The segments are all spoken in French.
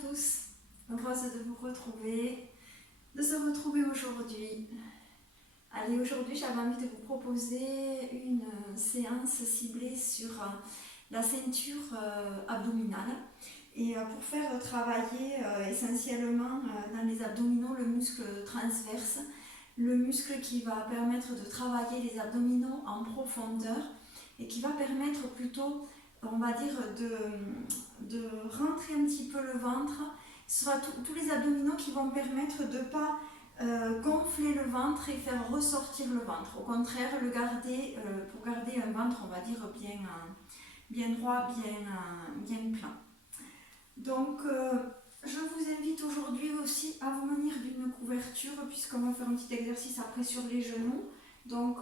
tous, heureuse de vous retrouver, de se retrouver aujourd'hui. Allez, aujourd'hui j'avais envie de vous proposer une séance ciblée sur la ceinture abdominale et pour faire travailler essentiellement dans les abdominaux le muscle transverse, le muscle qui va permettre de travailler les abdominaux en profondeur et qui va permettre plutôt, on va dire, de rentrer un petit peu le ventre. Ce sera tous les abdominaux qui vont permettre de ne pas gonfler le ventre et faire ressortir le ventre. Au contraire, le garder, pour garder un ventre, on va dire, bien droit, bien plein. Donc, je vous invite aujourd'hui aussi à vous munir d'une couverture, puisqu'on va faire un petit exercice après sur les genoux. Donc,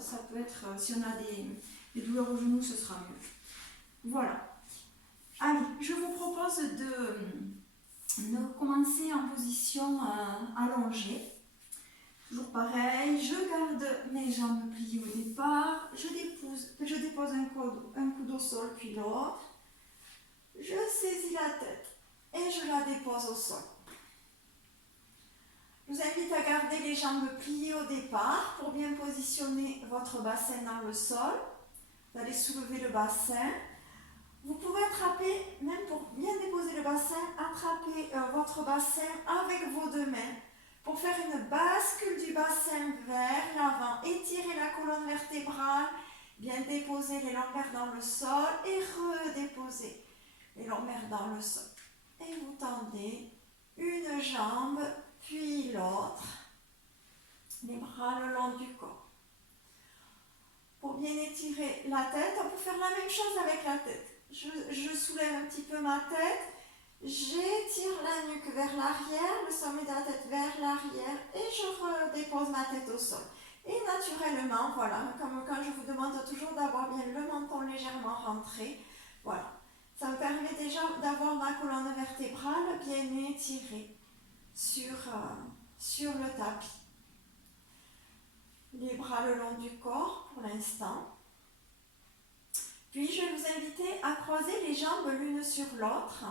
ça peut être, si on a des douleurs aux genoux, ce sera mieux. Voilà. Allez, je vous propose de commencer en position allongée. Toujours pareil, je garde mes jambes pliées au départ, je dépose un coude au sol puis l'autre, je saisis la tête et je la dépose au sol. Je vous invite à garder les jambes pliées au départ pour bien positionner votre bassin dans le sol. Vous allez soulever le bassin. Vous pouvez attraper, même pour bien déposer le bassin, attraper votre bassin avec vos deux mains pour faire une bascule du bassin vers l'avant. Étirez la colonne vertébrale, bien déposer les lombaires dans le sol et redéposer les lombaires dans le sol. Et vous tendez une jambe, puis l'autre, les bras le long du corps. Pour bien étirer la tête, on peut faire la même chose avec la tête. Je soulève un petit peu ma tête, j'étire la nuque vers l'arrière, le sommet de la tête vers l'arrière et je redépose ma tête au sol. Et naturellement, voilà, comme quand je vous demande toujours d'avoir bien le menton légèrement rentré, voilà. Ça me permet déjà d'avoir ma colonne vertébrale bien étirée sur le tapis. Les bras le long du corps pour l'instant. Puis je vais vous inviter à croiser les jambes l'une sur l'autre.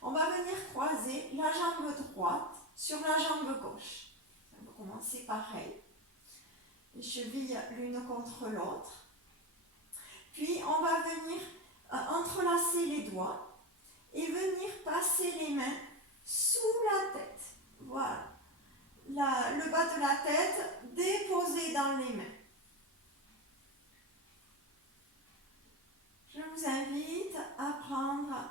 On va venir croiser la jambe droite sur la jambe gauche. On va commencer pareil. Les chevilles l'une contre l'autre. Puis on va venir entrelacer les doigts et venir passer les mains sous la tête. Voilà. Le bas de la tête déposé dans les mains. Je vous invite à prendre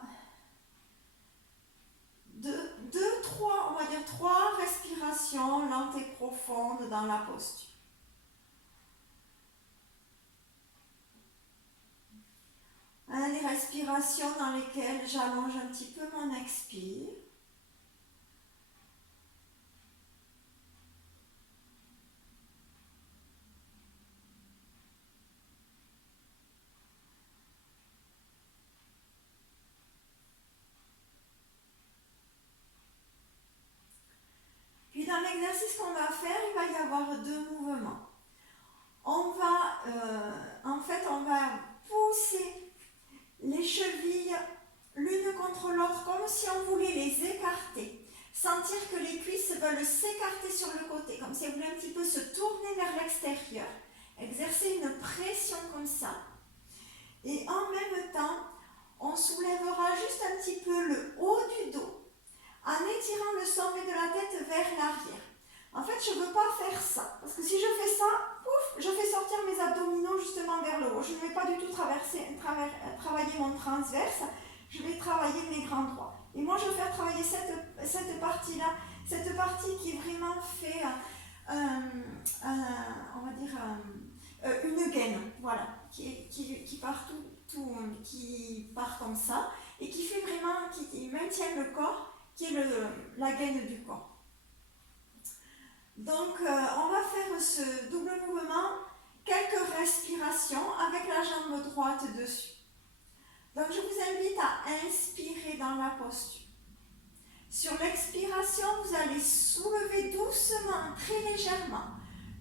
trois respirations lentes et profondes dans la posture. Des respirations dans lesquelles j'allonge un petit peu mon expire. Puis dans l'exercice qu'on va faire, il va y avoir deux mouvements. On va pousser les chevilles l'une contre l'autre comme si on voulait les écarter. Sentir que les cuisses veulent s'écarter sur le côté, comme si elles voulaient un petit peu se tourner vers l'extérieur. Exercer une pression comme ça. Et en même temps, on soulèvera juste un petit peu le haut du dos en étirant le sommet de la tête vers l'arrière. En fait, je ne veux pas faire ça, parce que si je fais ça, pouf, je fais sortir mes abdominaux justement vers le haut. Je ne vais pas du tout travailler mon transverse, je vais travailler mes grands droits. Et moi, je vais faire travailler cette partie-là, cette partie qui vraiment fait, on va dire, une gaine, voilà, qui part qui part comme ça, et qui fait vraiment, qui maintient le corps, qui est la gaine du corps. Donc, on va faire ce double mouvement, quelques respirations avec la jambe droite dessus. Donc, je vous invite à inspirer dans la posture. Sur l'expiration, vous allez soulever doucement, très légèrement,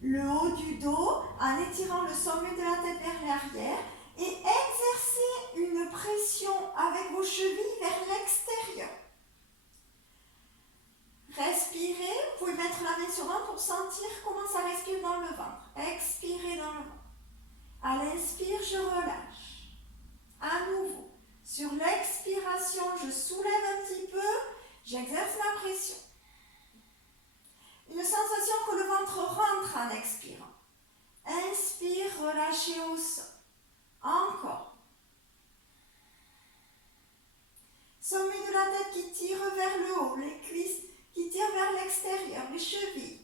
le haut du dos en étirant le sommet de la tête vers l'arrière et exercer une pression avec vos chevilles vers l'extérieur. mettre la main sur le ventre pour sentir comment ça respire dans le ventre. Expirez dans le ventre. À l'inspire, je relâche. À nouveau. Sur l'expiration, je soulève un petit peu, j'exerce ma pression. Une sensation que le ventre rentre en expirant. Inspire, relâchez au sol. Encore. Sommet de la tête qui tire vers le haut, les cuisses qui tirent vers l'extérieur, les chevilles.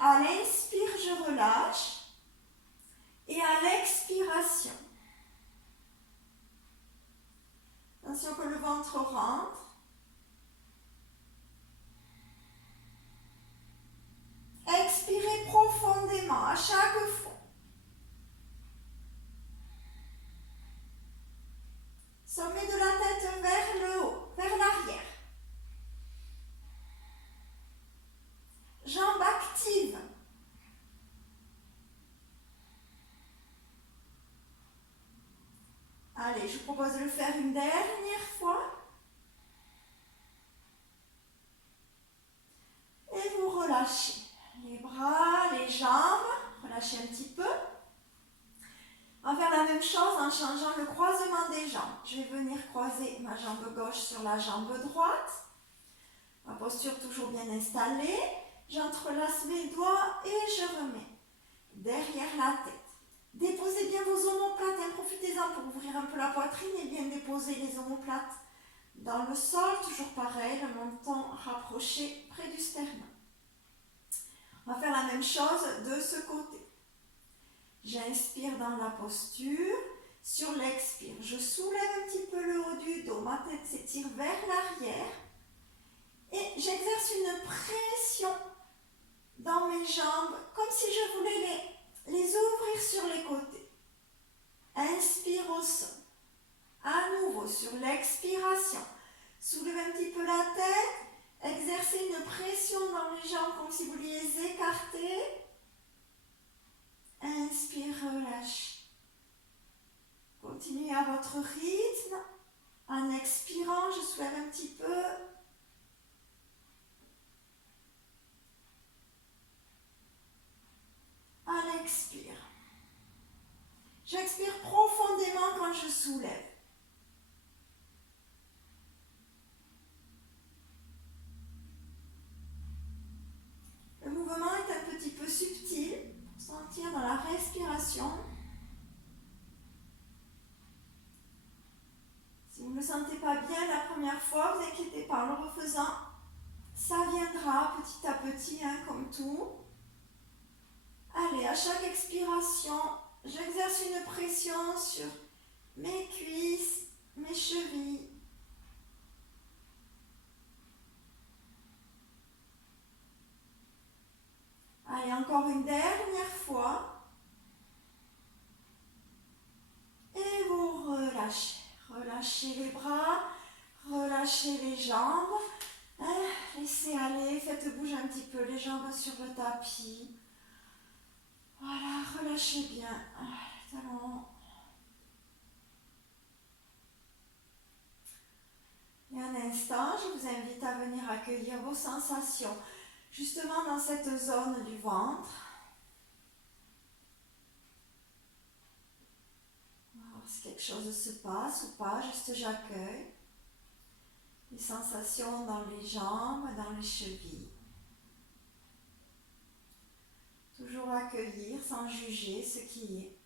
À l'inspire, je relâche. Et à l'expiration, attention que le ventre rentre. Expirez profondément à chaque fois. Sommet de la tête vers le haut, vers l'arrière. Jambes actives. Allez, je vous propose de le faire une dernière fois. Et vous relâchez les bras, les jambes. Relâchez un petit peu. On va faire la même chose en changeant le croisement des jambes. Je vais venir croiser ma jambe gauche sur la jambe droite. Ma posture toujours bien installée. J'entrelace mes doigts et je remets derrière la tête. Déposez bien vos omoplates, profitez-en pour ouvrir un peu la poitrine et bien déposer les omoplates dans le sol. Toujours pareil, le menton rapproché près du sternum. On va faire la même chose de ce côté. J'inspire dans la posture. Sur l'expire, je soulève un petit peu le haut du dos. Ma tête s'étire vers l'arrière. Et j'exerce une pression dans mes jambes, comme si je voulais les ouvrir sur les côtés. Inspire au sol. À nouveau, sur l'expiration, soulevez un petit peu la tête. Exercez une pression dans les jambes comme si vous les écartez. Inspire, relâche. Continuez à votre rythme. En expirant, je soulève un petit peu. À l'expire. J'expire profondément quand je soulève. Le mouvement est un petit peu subtil, pour sentir dans la respiration. Si vous ne le sentez pas bien la première fois, vous inquiétez pas, en le refaisant, ça viendra petit à petit, comme tout. Allez, à chaque expiration, j'exerce une pression sur mes cuisses, mes chevilles. Allez, encore une dernière fois. Et vous relâchez. Relâchez les bras, relâchez les jambes. Laissez aller, faites bouger un petit peu les jambes sur le tapis. Voilà, relâchez bien les talons. Et un instant, je vous invite à venir accueillir vos sensations justement dans cette zone du ventre. Alors, si quelque chose se passe ou pas, juste j'accueille. Les sensations dans les jambes, dans les chevilles. Toujours accueillir sans juger ce qui est.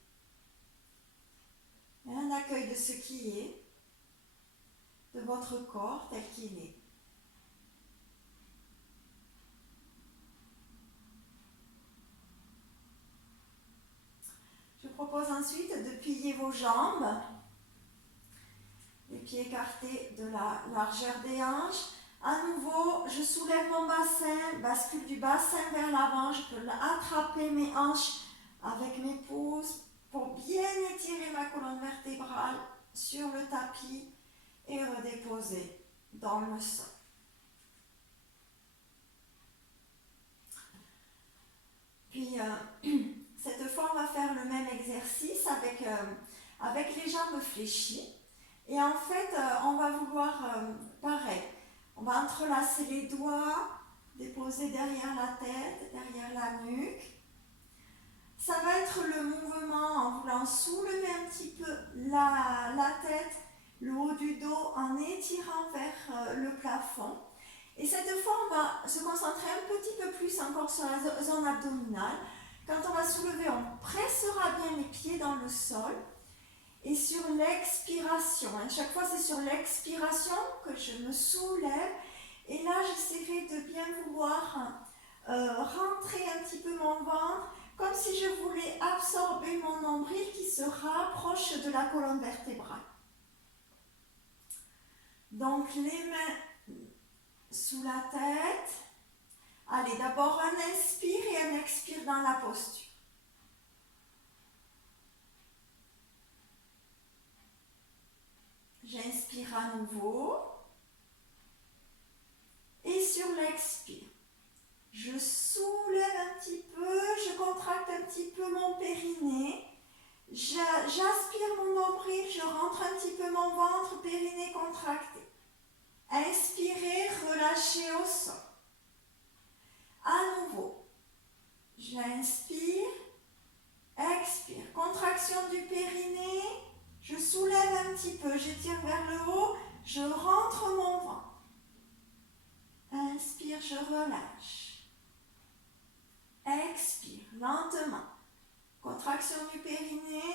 Et un accueil de ce qui est, de votre corps tel qu'il est. Je vous propose ensuite de plier vos jambes, les pieds écartés de la largeur des hanches. À nouveau, je soulève mon bassin, bascule du bassin vers l'avant. Je peux attraper mes hanches avec mes pouces pour bien étirer ma colonne vertébrale sur le tapis et redéposer dans le sol. Puis, cette fois, on va faire le même exercice avec les jambes fléchies. Et en fait, on va vouloir, pareil, On va entrelacer les doigts, déposer derrière la tête, derrière la nuque. Ça va être le mouvement en voulant soulever un petit peu la tête, le haut du dos en étirant vers le plafond. Et cette fois, on va se concentrer un petit peu plus encore sur la zone abdominale. Quand on va soulever, on pressera bien les pieds dans le sol. Et sur l'expiration, chaque fois c'est sur l'expiration que je me soulève. Et là, j'essaierai de bien vouloir rentrer un petit peu mon ventre, comme si je voulais absorber mon nombril qui se rapproche de la colonne vertébrale. Donc les mains sous la tête. Allez, d'abord un inspire et un expire dans la posture. J'inspire à nouveau. Et sur l'expire, je soulève un petit peu, je contracte un petit peu mon périnée. J'aspire mon nombril, je rentre un petit peu mon ventre, périnée contracté. Inspirez, relâchez au sol. À nouveau, j'inspire, expire. Contraction du périnée, je soulève un petit peu, j'étire vers le haut, je rentre mon ventre. Inspire, je relâche. Expire, lentement. Contraction du périnée.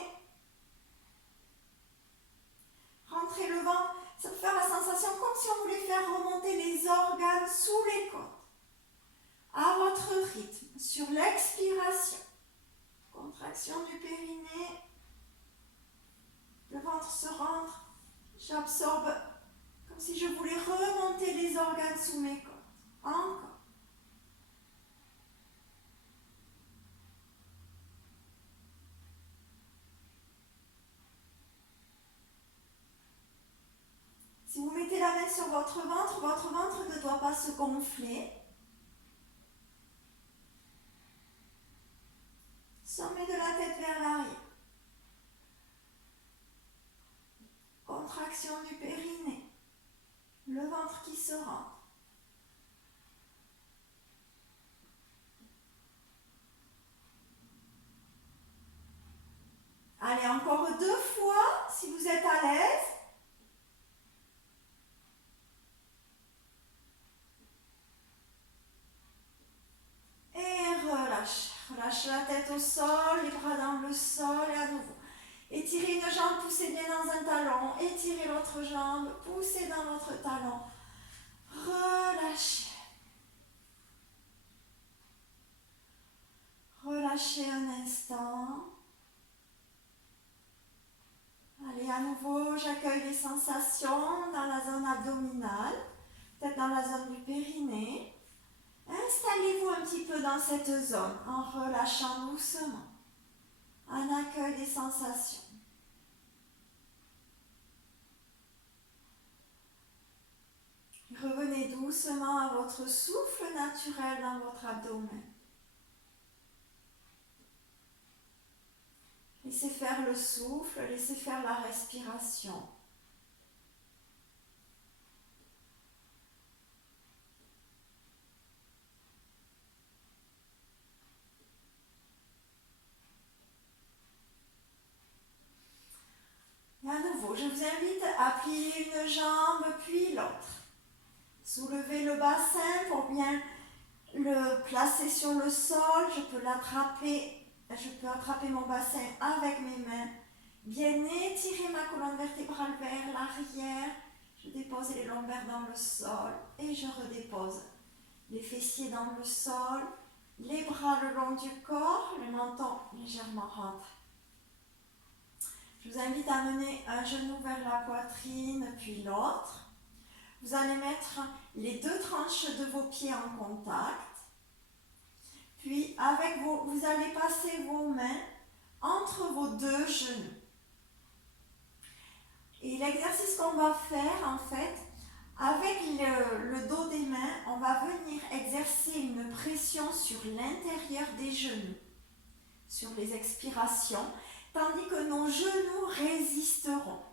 Rentrez le ventre. Ça peut faire la sensation comme si on voulait faire remonter les organes sous les côtes. À votre rythme, sur l'expiration. Contraction du périnée. Le ventre se rentre. J'absorbe comme si je voulais remonter les organes sous mes côtes. Encore. Si vous mettez la main sur votre ventre ne doit pas se gonfler. Sommet de la tête vers l'arrière. Contraction du périnée. Le ventre qui se rentre. Allez, encore 2 fois, si vous êtes à l'aise. Et relâchez. Relâchez la tête au sol, les bras dans le sol et à nouveau. Étirez une jambe, poussez bien dans un talon. Étirez l'autre jambe, poussez dans l'autre talon. Relâchez. Relâchez un instant. Allez, à nouveau, j'accueille les sensations dans la zone abdominale, peut-être dans la zone du périnée. Installez-vous un petit peu dans cette zone en relâchant doucement. Un accueil des sensations. Revenez doucement à votre souffle naturel dans votre abdomen. Laissez faire le souffle, laissez faire la respiration. Et à nouveau, je vous invite à plier une jambe puis l'autre. Soulevez le bassin pour bien le placer sur le sol. Je peux attraper mon bassin avec mes mains. Bien étirer ma colonne vertébrale vers l'arrière. Je dépose les lombaires dans le sol et je redépose les fessiers dans le sol. Les bras le long du corps, le menton légèrement rentré. Je vous invite à mener un genou vers la poitrine puis l'autre. Vous allez mettre les 2 tranches de vos pieds en contact. Puis, vous allez passer vos mains entre vos 2 genoux. Et l'exercice qu'on va faire, en fait, avec le dos des mains, on va venir exercer une pression sur l'intérieur des genoux, sur les expirations, tandis que nos genoux résisteront.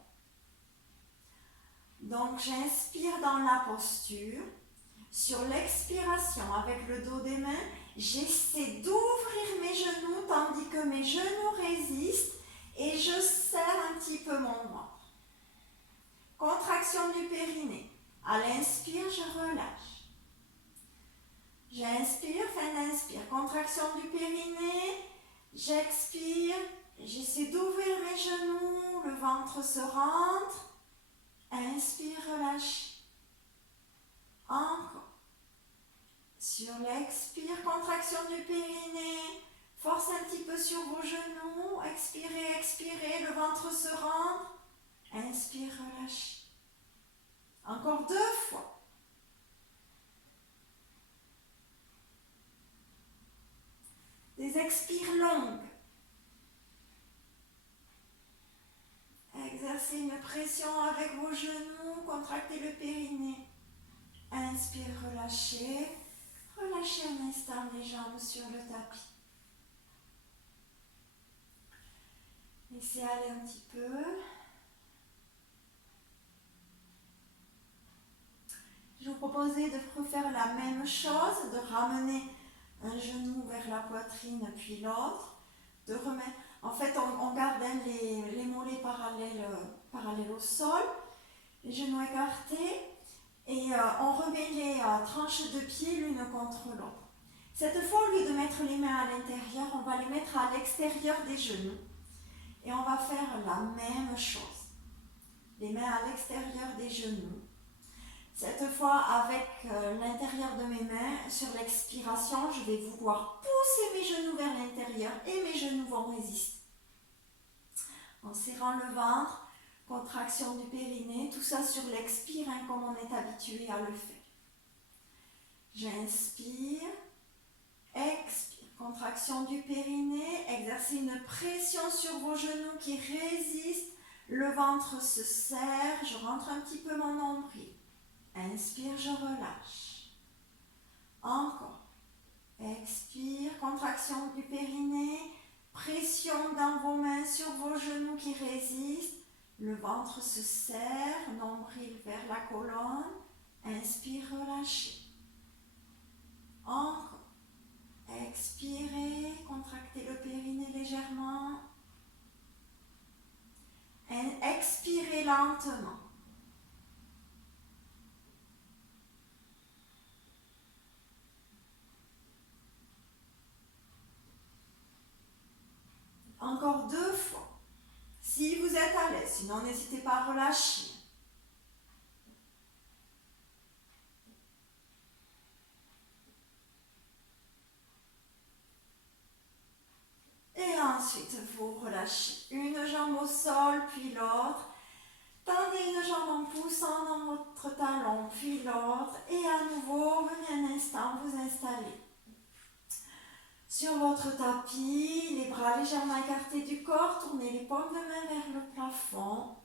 Donc j'inspire dans la posture. Sur l'expiration, avec le dos des mains, j'essaie d'ouvrir mes genoux tandis que mes genoux résistent et je serre un petit peu mon ventre. Contraction du périnée. À l'inspire, je relâche. J'inspire, fin d'inspire. Contraction du périnée. J'expire. J'essaie d'ouvrir mes genoux. Le ventre se rentre. Inspire, relâche. Encore. Sur l'expire, contraction du périnée. Force un petit peu sur vos genoux. Expirez, expirez. Le ventre se rentre. Inspire, relâche. Encore 2 fois. Des expires longues. Exercez une pression avec vos genoux, contractez le périnée. Inspire, relâchez. Relâchez un instant les jambes sur le tapis. Laissez aller un petit peu. Je vous proposais de refaire la même chose, de ramener un genou vers la poitrine puis l'autre, de remettre. En fait, on garde les mollets parallèles au sol, les genoux écartés, et on remet les tranches de pieds l'une contre l'autre. Cette fois, au lieu de mettre les mains à l'intérieur, on va les mettre à l'extérieur des genoux. Et on va faire la même chose. Les mains à l'extérieur des genoux. Cette fois, avec l'intérieur de mes mains, sur l'expiration, je vais vouloir pousser mes genoux vers l'intérieur et mes genoux vont résister. En serrant le ventre, contraction du périnée, tout ça sur l'expire, comme on est habitué à le faire. J'inspire, expire, contraction du périnée, exercez une pression sur vos genoux qui résistent, le ventre se serre, je rentre un petit peu mon nombril. Inspire, je relâche. Encore. Expire, contraction du périnée, pression dans vos mains sur vos genoux qui résistent. Le ventre se serre, nombril vers la colonne. Inspire, relâchez. Encore. Expirez, contractez le périnée légèrement. Expirez lentement. Encore 2 fois. Si vous êtes à l'aise, sinon n'hésitez pas à relâcher. Et ensuite, vous relâchez une jambe au sol, puis l'autre. Tendez une jambe en poussant dans votre talon, puis l'autre. Et à nouveau, venez un instant, vous installez. Sur votre tapis, les bras légèrement écartés du corps, tournez les paumes de main vers le plafond.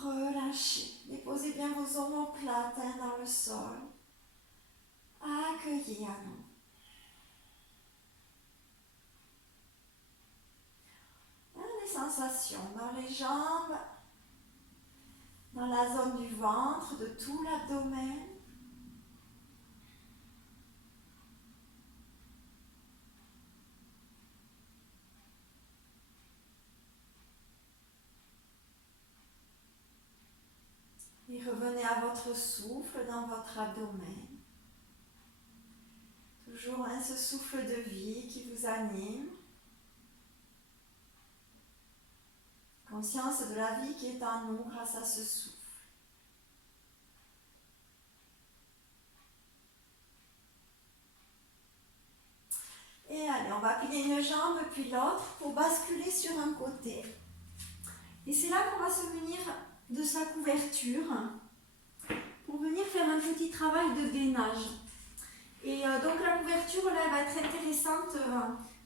Relâchez. Déposez bien vos omoplates dans le sol. Accueillez à nous. Les sensations dans les jambes, dans la zone du ventre, de tout l'abdomen. Et revenez à votre souffle dans votre abdomen. Toujours ce souffle de vie qui vous anime. Conscience de la vie qui est en nous grâce à ce souffle. Et allez, on va plier une jambe puis l'autre pour basculer sur un côté. Et c'est là qu'on va se munir de sa couverture pour venir faire un petit travail de gainage. Et donc la couverture là, elle va être intéressante,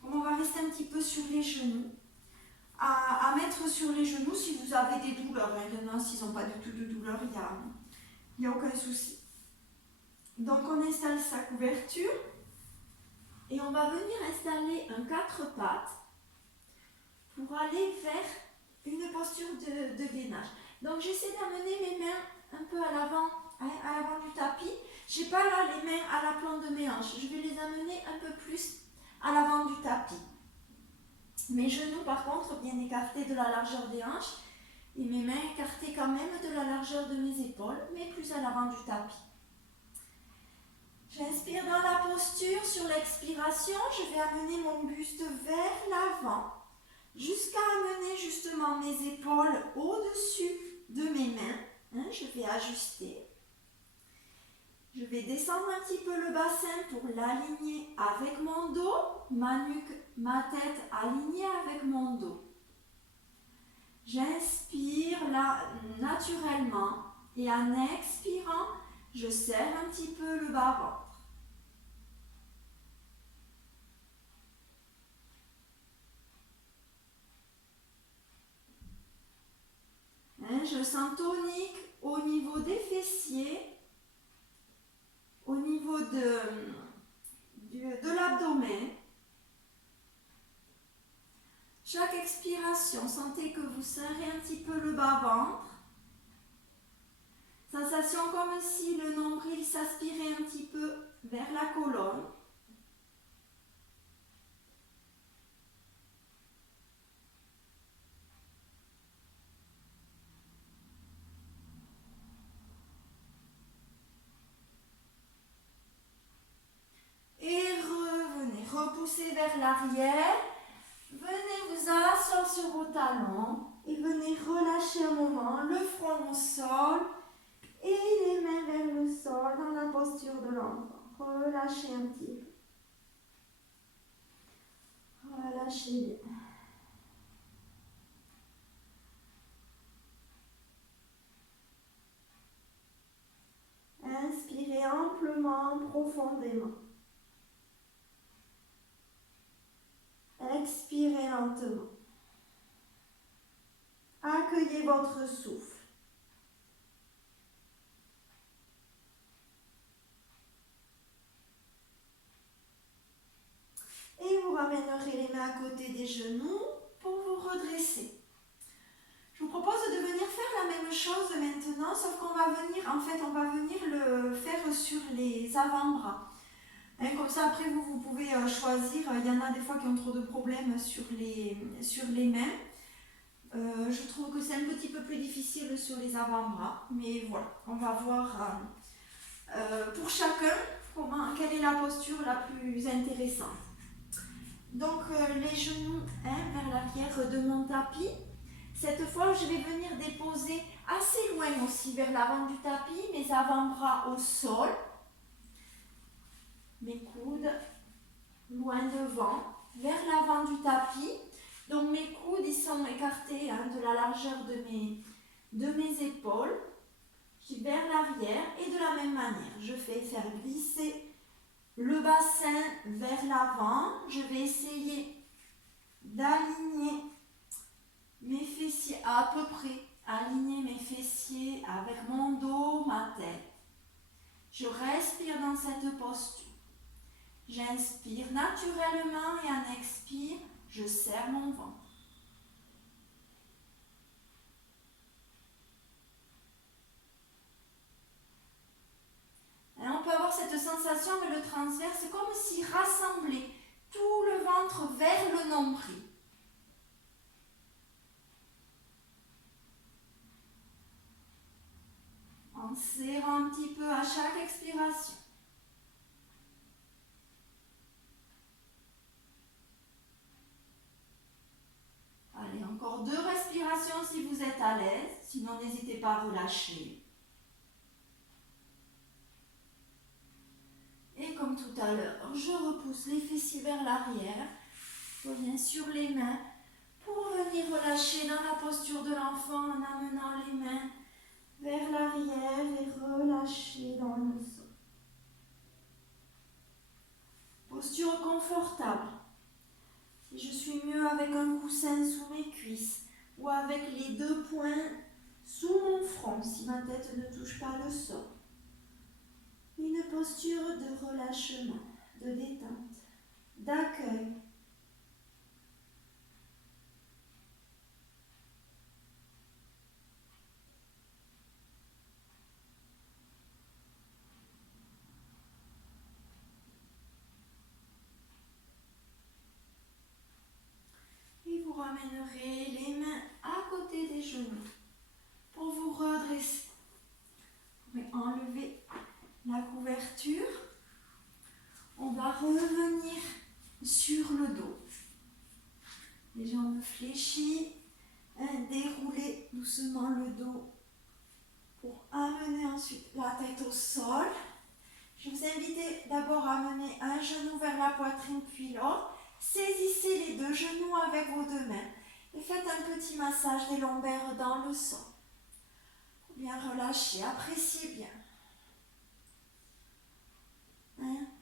comme on va rester un petit peu sur les genoux, à mettre sur les genoux si vous avez des douleurs. Il y en a, s'ils n'ont pas du tout de douleur, il n'y a aucun souci. Donc on installe sa couverture et on va venir installer un 4 pattes pour aller vers une posture de gainage. Donc j'essaie d'amener mes mains un peu à l'avant, hein, à l'avant du tapis. J'ai pas là les mains à la plante de mes hanches. Je vais les amener un peu plus à l'avant du tapis. Mes genoux, par contre, bien écartés de la largeur des hanches. Et mes mains écartées quand même de la largeur de mes épaules, mais plus à l'avant du tapis. J'inspire dans la posture. Sur l'expiration, je vais amener mon buste vers l'avant, jusqu'à amener justement mes épaules au-dessus de mes mains. Je vais ajuster. Je vais descendre un petit peu le bassin pour l'aligner avec mon dos, ma nuque, ma tête alignée avec mon dos. J'inspire là naturellement et en expirant, je serre un petit peu le bas-ventre. Je sens tonique au niveau des fessiers, au niveau de l'abdomen. Chaque expiration, sentez que vous serrez un petit peu le bas-ventre. Sensation comme si le nombril s'aspirait un petit peu vers la colonne. Et revenez, repoussez vers l'arrière. Venez vous asseoir sur vos talons et venez relâcher un moment le front au sol et les mains vers le sol dans la posture de l'enfant. Relâchez un petit peu. Relâchez bien. Inspirez amplement, profondément. Expirez lentement. Accueillez votre souffle. Et vous ramènerez les mains à côté des genoux pour vous redresser. Je vous propose de venir faire la même chose maintenant, sauf qu'on va venir, on va venir le faire sur les avant-bras. Comme ça, après, vous pouvez choisir. Il y en a des fois qui ont trop de problèmes sur les mains. Je trouve que c'est un petit peu plus difficile sur les avant-bras. Mais voilà, on va voir pour chacun quelle est la posture la plus intéressante. Donc, les genoux vers l'arrière de mon tapis. Cette fois, je vais venir déposer assez loin aussi vers l'avant du tapis, mes avant-bras au sol. Mes coudes loin devant, vers l'avant du tapis. Donc mes coudes ils sont écartés de la largeur de mes épaules. Je vais vers l'arrière et de la même manière, je vais faire glisser le bassin vers l'avant. Je vais essayer d'aligner mes fessiers à peu près, aligner mes fessiers avec mon dos, ma tête. Je respire dans cette posture. J'inspire naturellement et en expire, je serre mon ventre. Et on peut avoir cette sensation avec le transverse, c'est comme si rassemblait tout le ventre vers le nombril. En serrant un petit peu à chaque expiration. Allez, encore 2 respirations si vous êtes à l'aise, sinon n'hésitez pas à relâcher. Et comme tout à l'heure, je repousse les fessiers vers l'arrière, je reviens sur les mains pour venir relâcher dans la posture de l'enfant en amenant les mains vers l'arrière et relâcher dans le sol. Posture confortable. Si je suis mieux avec un coussin sous mes cuisses ou avec les 2 poings sous mon front si ma tête ne touche pas le sol. Une posture de relâchement, de détente, d'accueil. ramènerez les mains à côté des genoux pour vous redresser. Vous pouvez enlever la couverture. On va revenir sur le dos. Les jambes fléchies. Déroulez doucement le dos pour amener ensuite la tête au sol. Je vous invite d'abord à amener un genou vers la poitrine puis l'autre. Saisissez les deux genoux avec vos deux mains et faites un petit massage des lombaires dans le sol. Bien relâcher, appréciez bien.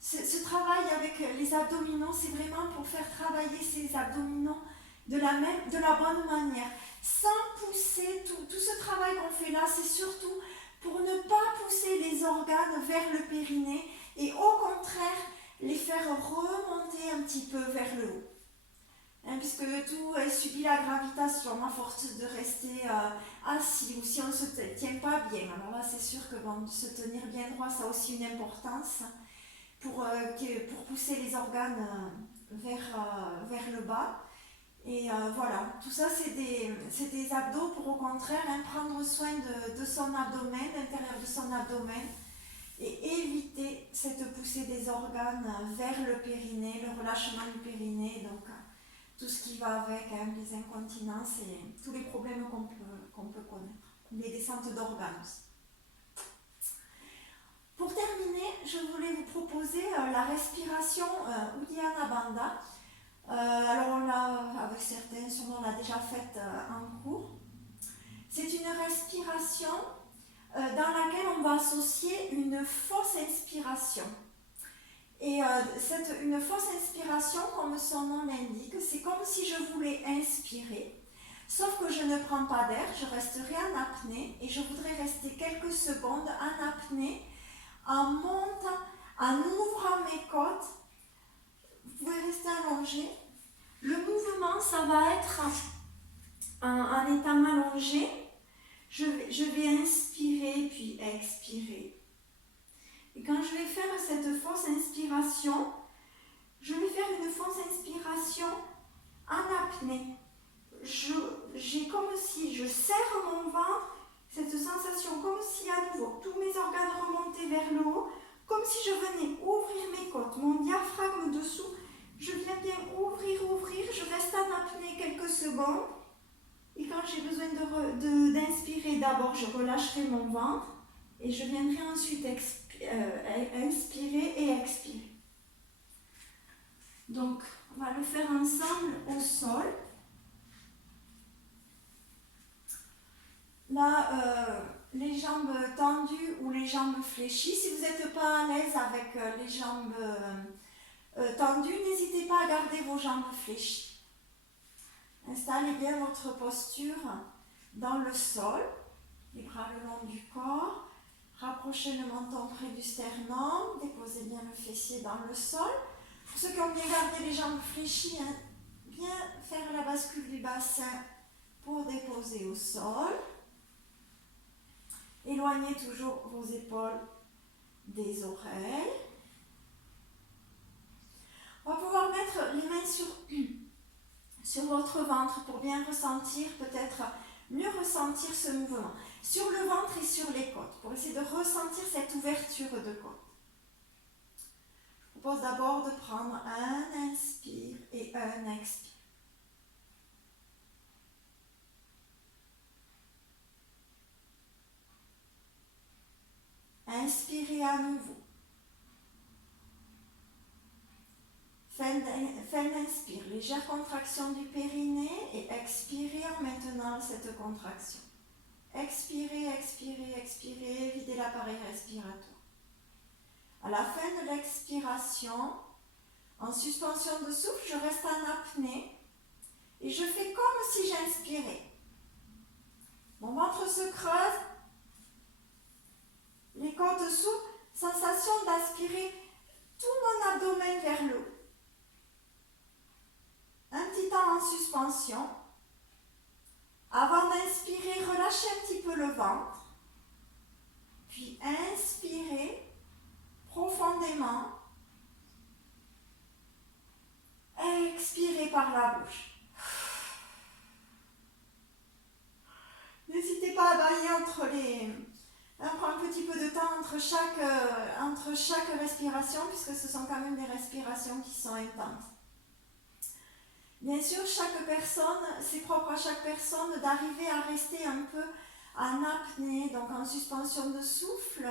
Ce travail avec les abdominaux, c'est vraiment pour faire travailler ces abdominaux de la bonne manière. Sans pousser, tout ce travail qu'on fait là, c'est surtout pour ne pas pousser les organes vers le périnée et au contraire, les faire remonter un petit peu vers le haut. Puisque tout subit la gravitation à force de rester assis ou si on ne se tient pas bien. Alors là, c'est sûr que se tenir bien droit, ça a aussi une importance pour pousser les organes vers le bas. Et voilà, tout ça c'est des abdos pour au contraire prendre soin de son abdomen, de l'intérieur de son abdomen et éviter cette poussée des organes vers le périnée, le relâchement du périnée, donc tout ce qui va avec, les incontinences et tous les problèmes qu'on peut connaître, les descentes d'organes. Pour terminer, je voulais vous proposer la respiration Uddiyana Bandha. Alors avec certains, sûrement on l'a déjà faite en cours. C'est une respiration dans laquelle on va associer une fausse inspiration. Et une fausse inspiration, comme son nom l'indique, c'est comme si je voulais inspirer, sauf que je ne prends pas d'air, je resterai en apnée et je voudrais rester quelques secondes en apnée, en montant, en ouvrant mes côtes. Vous pouvez rester allongé. Le mouvement, ça va être en étant allongé. Je vais inspirer puis expirer. Et quand je vais faire cette fausse inspiration, je vais faire une fausse inspiration en apnée. J'ai comme si je serre mon ventre, cette sensation comme si à nouveau tous mes organes remontaient vers le haut, comme si je venais ouvrir mes côtes, mon diaphragme dessous. Je viens bien ouvrir, je reste en apnée quelques secondes. Et quand j'ai besoin d'inspirer, d'abord je relâcherai mon ventre et je viendrai ensuite inspirer et expirer. Donc, on va le faire ensemble au sol. Là, les jambes tendues ou les jambes fléchies. Si vous n'êtes pas à l'aise avec les jambes tendues, n'hésitez pas à garder vos jambes fléchies. Installez bien votre posture dans le sol, les bras le long du corps. Rapprochez le menton près du sternum, déposez bien le fessier dans le sol. Pour ceux qui ont bien gardé les jambes fléchies, bien faire la bascule du bassin pour déposer au sol. Éloignez toujours vos épaules des oreilles. On va pouvoir mettre les mains sur votre ventre pour bien ressentir, peut-être mieux ressentir ce mouvement. Sur le ventre et sur les côtes, pour essayer de ressentir cette ouverture de côte. Je vous propose d'abord de prendre un inspire et un expire. Inspirez à nouveau. Fin d'inspire, légère contraction du périnée et expirez en maintenant cette contraction. Expirez, expirez, expirez, videz l'appareil respiratoire. À la fin de l'expiration, en suspension de souffle, je reste en apnée et je fais comme si j'inspirais. Mon ventre se creuse, les côtes souples, sensation d'aspirer tout mon abdomen vers le haut. Un petit temps en suspension. Avant d'inspirer, relâchez un petit peu le ventre. Puis inspirez profondément. Expirez par la bouche. on prend un petit peu de temps entre chaque respiration, puisque ce sont quand même des respirations qui sont intenses. Bien sûr, chaque personne, c'est propre à chaque personne d'arriver à rester un peu en apnée, donc en suspension de souffle,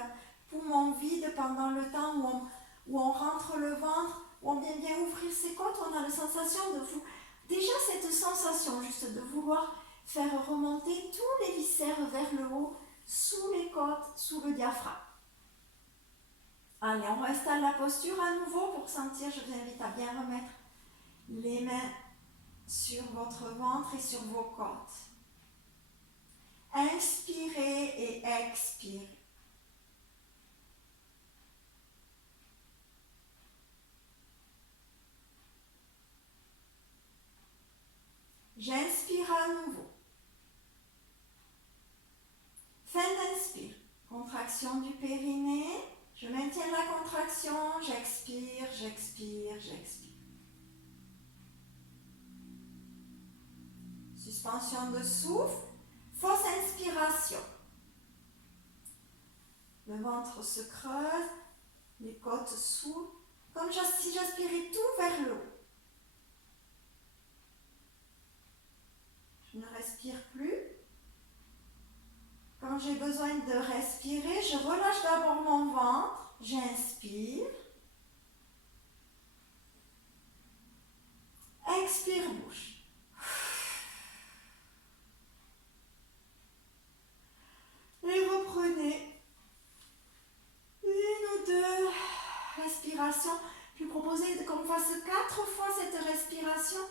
poumon vide pendant le temps où on rentre le ventre, où on vient bien ouvrir ses côtes, on a la sensation déjà cette sensation juste de vouloir faire remonter tous les viscères vers le haut, sous les côtes, sous le diaphragme. Allez, on restalle la posture à nouveau pour sentir, je vous invite à bien remettre les mains sur votre ventre et sur vos côtes. Inspirez et expirez. J'inspire à nouveau. Fin d'inspire. Contraction du périnée. Je maintiens la contraction. J'expire, j'expire, j'expire. Suspension de souffle. Fausse inspiration. Le ventre se creuse. Les côtes s'ouvrent. Comme si j'aspirais tout vers le haut. Je ne respire plus. Quand j'ai besoin de respirer, je relâche d'abord mon ventre. J'inspire. Expire, bouche. Et reprenez une ou deux respirations. Je vais proposer qu'on fasse 4 fois cette respiration,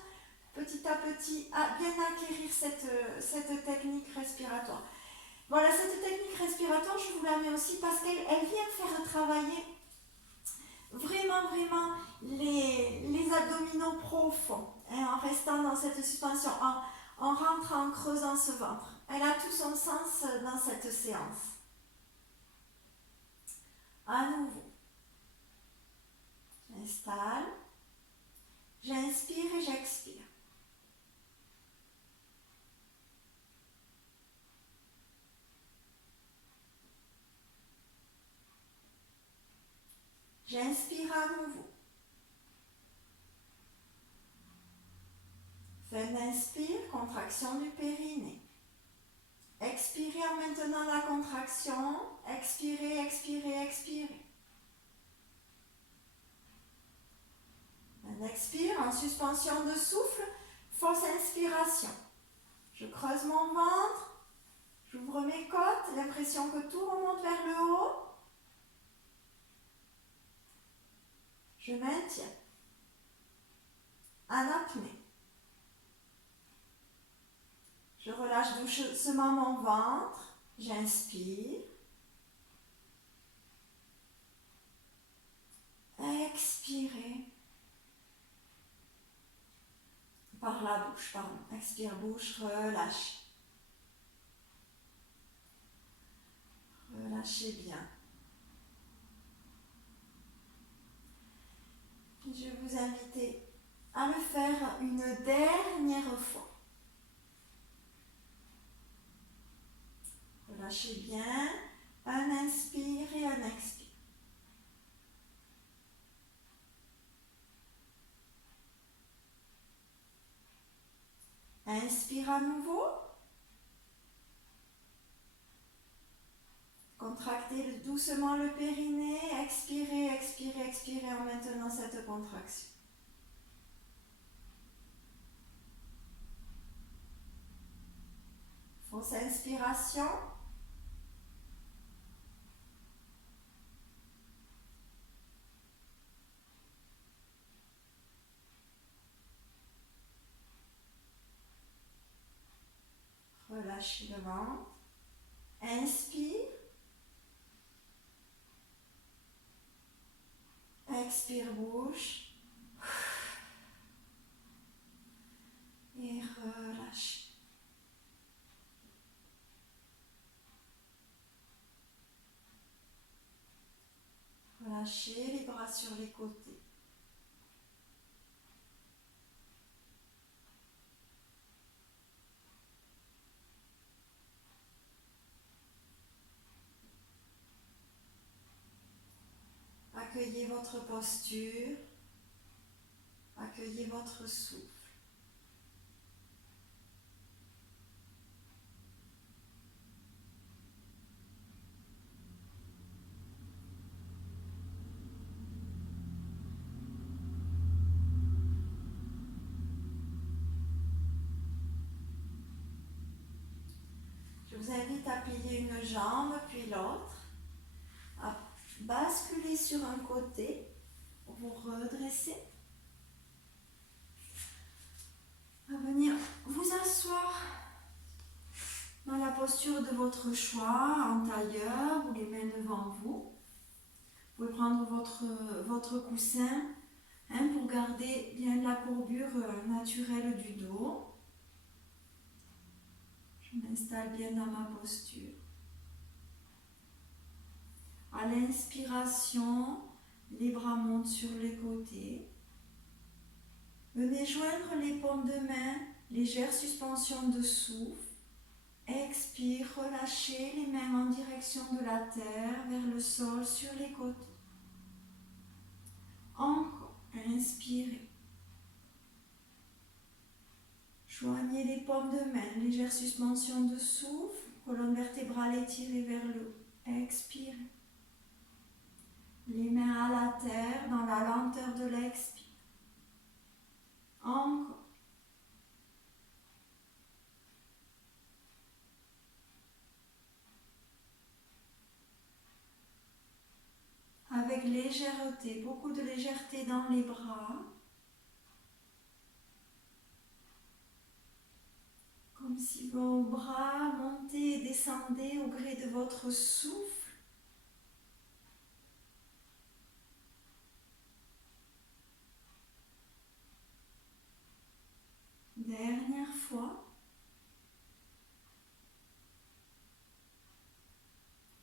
petit à petit, à bien acquérir cette technique respiratoire. Voilà, cette technique respiratoire, je vous la mets aussi parce qu'elle vient faire travailler vraiment les abdominaux profonds, en restant dans cette suspension, en rentrant, en creusant ce ventre. Elle a tout son sens dans cette séance. À nouveau, j'installe, j'inspire et j'expire. J'inspire à nouveau. Fin d'inspire, contraction du périnée. Expirez en maintenant la contraction. Expirez, expirez, expirez. On expire en suspension de souffle. Fausse inspiration. Je creuse mon ventre. J'ouvre mes côtes. L'impression que tout remonte vers le haut. Je maintiens. En apnée. Je relâche doucement mon ventre. J'inspire. Expirez. Par la bouche, pardon. Expire, bouche, relâche. Relâchez bien. Je vais vous inviter à le faire une dernière fois. Relâchez bien. Un inspire et un expire. Inspire à nouveau. Contractez doucement le périnée. Expirez, expirez, expirez en maintenant cette contraction. Fausse inspiration. Relâchez le ventre. Inspire. Expire, bouche. Et relâche. Relâchez les bras sur les côtés. Accueillez votre posture, accueillez votre souffle. Je vous invite à plier une jambe puis l'autre, à basculer sur un côté pour vous redresser, à venir vous asseoir dans la posture de votre choix, en tailleur ou les mains devant vous. Vous pouvez prendre votre coussin pour garder bien la courbure naturelle du dos. Je m'installe bien dans ma posture. À l'inspiration, les bras montent sur les côtés. Venez joindre les paumes de main, légère suspension de souffle. Expire, relâchez les mains en direction de la terre, vers le sol, sur les côtés. Encore, inspirez. Joignez les paumes de main, légère suspension de souffle, colonne vertébrale étirée vers le haut. Expirez. Les mains à la terre, dans la lenteur de l'expire. Encore. Avec légèreté, beaucoup de légèreté dans les bras. Comme si vos bras montaient et descendaient au gré de votre souffle. Dernière fois.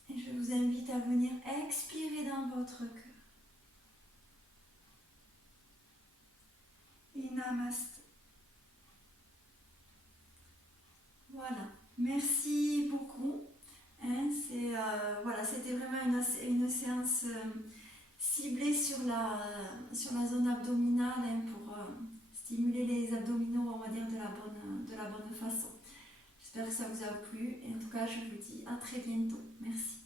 Et je vous invite à venir expirer dans votre cœur. Et namasté. Voilà. Merci beaucoup. C'était vraiment une séance ciblée sur la zone abdominale pour stimuler les abdominaux, on va dire, de la bonne façon. J'espère que ça vous a plu et en tout cas je vous dis à très bientôt. Merci.